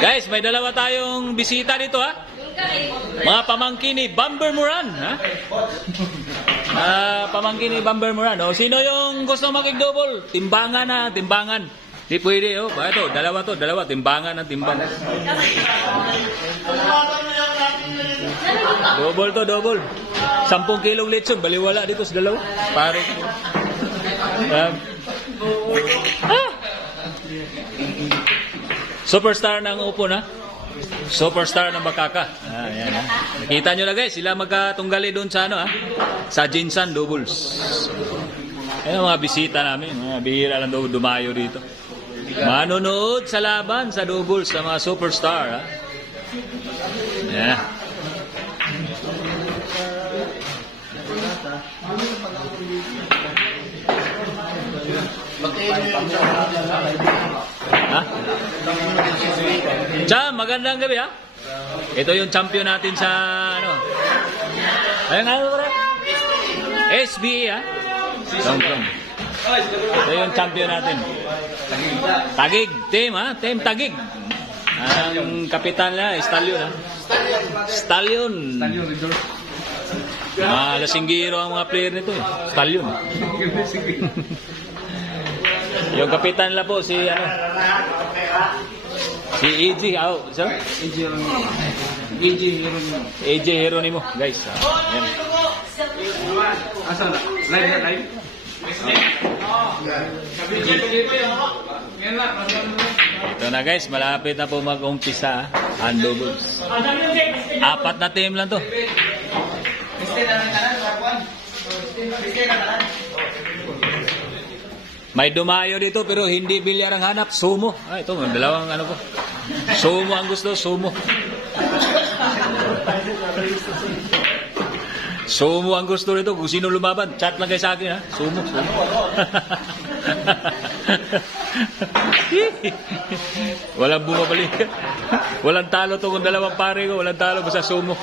Guys, may dalawa tayong bisita dito ha. Mga pamangkin ni Bamber Moran, ha? Pamangkin ni Bamber Moran. O, sino yung gusto makig-double? Timbangan na, timbangan. Di pwede, oh. Ito, dalawa, timbangan na, timbangan. Double to, double. 10 kilong lechon, baliwala dito sa dalawa. Pare. Superstar ng upo na. Superstar ng Bakaka. Ayan, ha. Nakita nyo na guys, sila magkatunggali doon sa ano, ha? Sa Jinsan Doubles. Ayan ang mga bisita namin. Mga bihira lang daw dumayo dito. Manonood sa laban sa doubles sa mga superstar, ha? Ayan. Ha? Cham, magandang gabi ha. Ito yung champion natin sa ano. Ayun nga ba? SBA ha. Tong. Ito yung champion natin. Tagig team ha, team Tagig. Ang kapitan na Stallion ha. Stallion. Lasinggiro ang mga player nito eh. Stallion. Yung kapitan la po si ano? Si AJ, sir? AJ Heronimo, guys. Yan. Asa na? Live? Ito na guys, malapit na po mag-umpisa hand doubles. 4 na team lang to. May dumayo dito pero hindi bilyar ang hanap. Sumo. Ito, dalawang ano po. Sumo ang gusto, sumo. Sumo ang gusto nito. Kung sino lumaban, chat lang kayo sa akin ha. Sumo. Walang bumabalik. Walang talo to kung dalawang pare ko. Walang talo basta sumo.